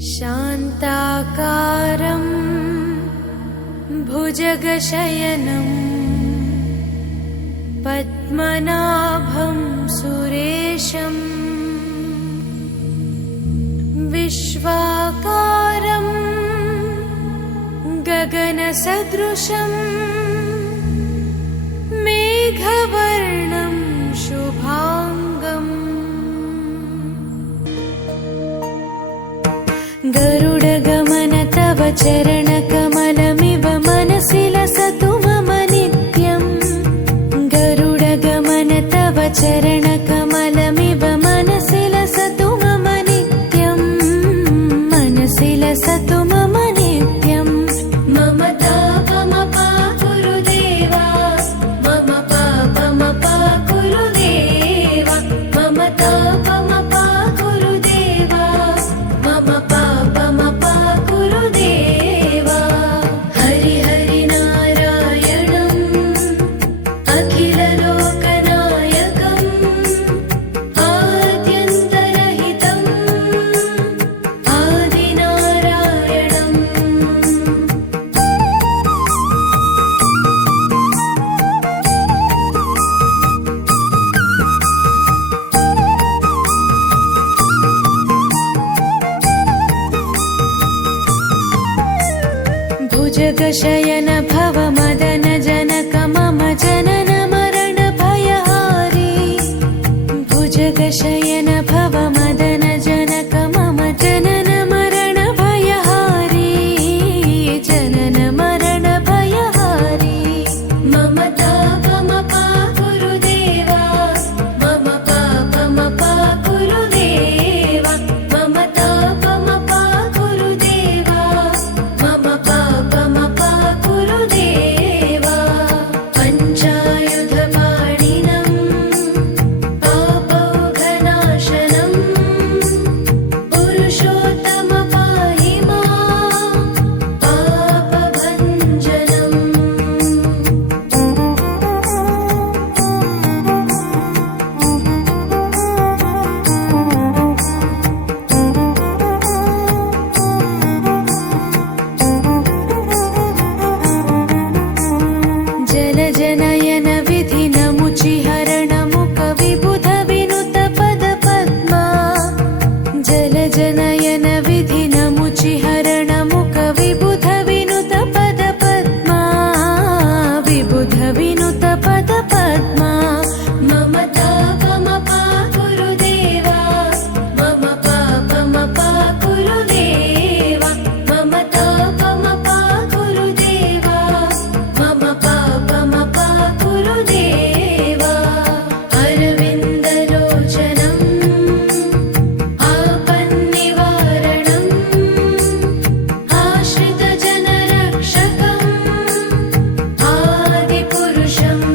शान्ताकारं भुजगशयनं पद्मनाभं सुरेशं विश्वाकारं गगनसदृशं मेघवर्णं शुभांगम् गरुडगमन तव चरणकमलमिव मनसि लसतु मम नित्यम् गरुडगमन तव चरणकमलमिव मनसि लसतु मम नित्यम् मनसि लसतु मम नित्यम् मम तापमपाकुरु देवा मम पापमपाकुरु देवा मम तापमपाकुरु देवा मम पापमपाकुरु देवा हरि हरि नारायणम् अखिललोकनायकम् आद्यन्तरहितम् आदिनारायणम् भुजगशयन भव मदन जनक मम जनन मरण भयहारी भुजगशयन भव मदन जनक मम जनन मरण भयहारी जनन मरण भयहारी मम तापमपाकुरु देवा मम पापमपाकुरु देवा मम तापमपाकुरु देवा मम पापमपाकुरु देवा पञ्चायुधपाणिनम् पापौघनाशनम् पुरुषोत्तम पाहि माम् पापभञ्जनम् जलजनयन विधिनमुचिहरणमुख विबुध विनुत पद पद्मा जलजनयन विधिनमुचिहरणमुख विबुध विनुत पद पद्मा विबुध विनुत पद पद्मा मम तापमपाकुरु देवा मम पापमपाकुरु देवा मम तापमपाकुरु देवा मम पापमपाकुरु देवा अरविन्दलोचनम् आपन्निवारणम् आश्रितजनरक्षकम् आदिपुरुषम्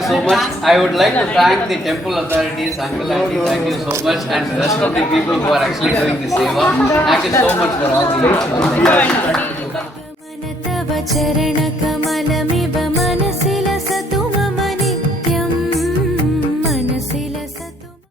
you so much. I would like to thank the temple authorities, Uncle Auntie, thank you so much, and the rest of the people who are actually doing the seva. Thank you so much for all the मन तव चरण कमल